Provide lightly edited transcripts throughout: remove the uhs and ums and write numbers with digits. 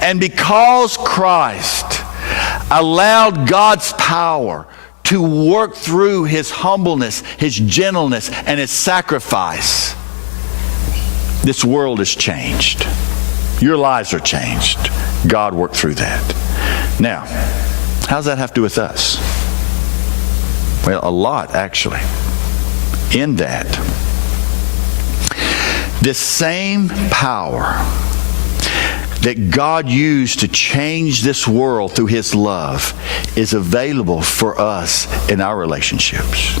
And because Christ allowed God's power to work through his humbleness, his gentleness, and his sacrifice, this world is changed. Your lives are changed. God worked through that. Now, how does that have to do with us? Well, a lot, actually. In that, this same power that God used to change this world through his love is available for us in our relationships.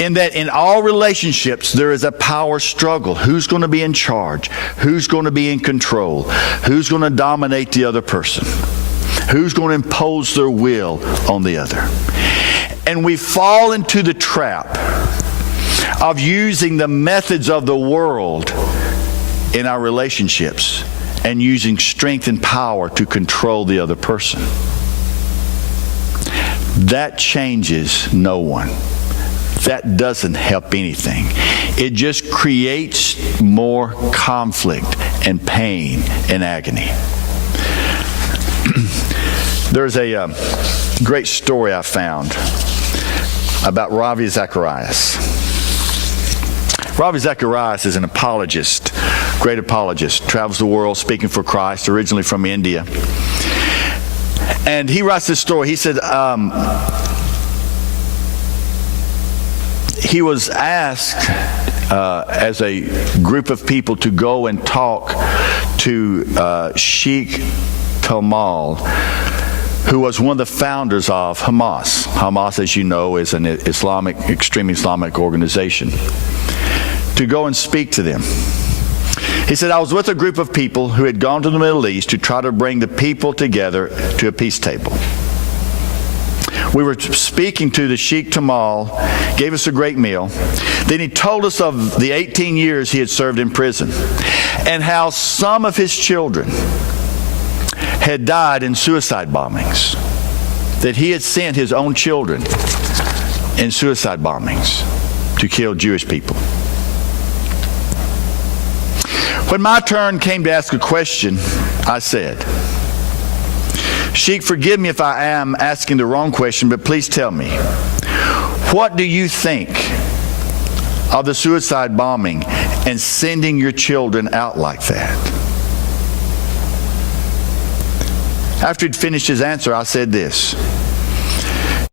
In that in all relationships, there is a power struggle. Who's going to be in charge? Who's going to be in control? Who's going to dominate the other person? Who's going to impose their will on the other? And we fall into the trap of using the methods of the world in our relationships and using strength and power to control the other person. That changes no one. That doesn't help anything. It just creates more conflict and pain and agony. There's a great story I found about Ravi Zacharias. Ravi Zacharias is an apologist, great apologist, travels the world speaking for Christ, originally from India. And he writes this story. He said, he was asked as a group of people to go and talk to Sheikh Kamal, who was one of the founders of Hamas. Hamas, as you know, is an extreme Islamic organization. To go and speak to them. He said, I was with a group of people who had gone to the Middle East to try to bring the people together to a peace table. We were speaking to the Sheikh Kamal, gave us a great meal. Then he told us of the 18 years he had served in prison and how some of his children had died in suicide bombings, that he had sent his own children in suicide bombings to kill Jewish people. When my turn came to ask a question, I said, Sheikh, forgive me if I am asking the wrong question, but please tell me, what do you think of the suicide bombing and sending your children out like that? After he'd finished his answer, I said this,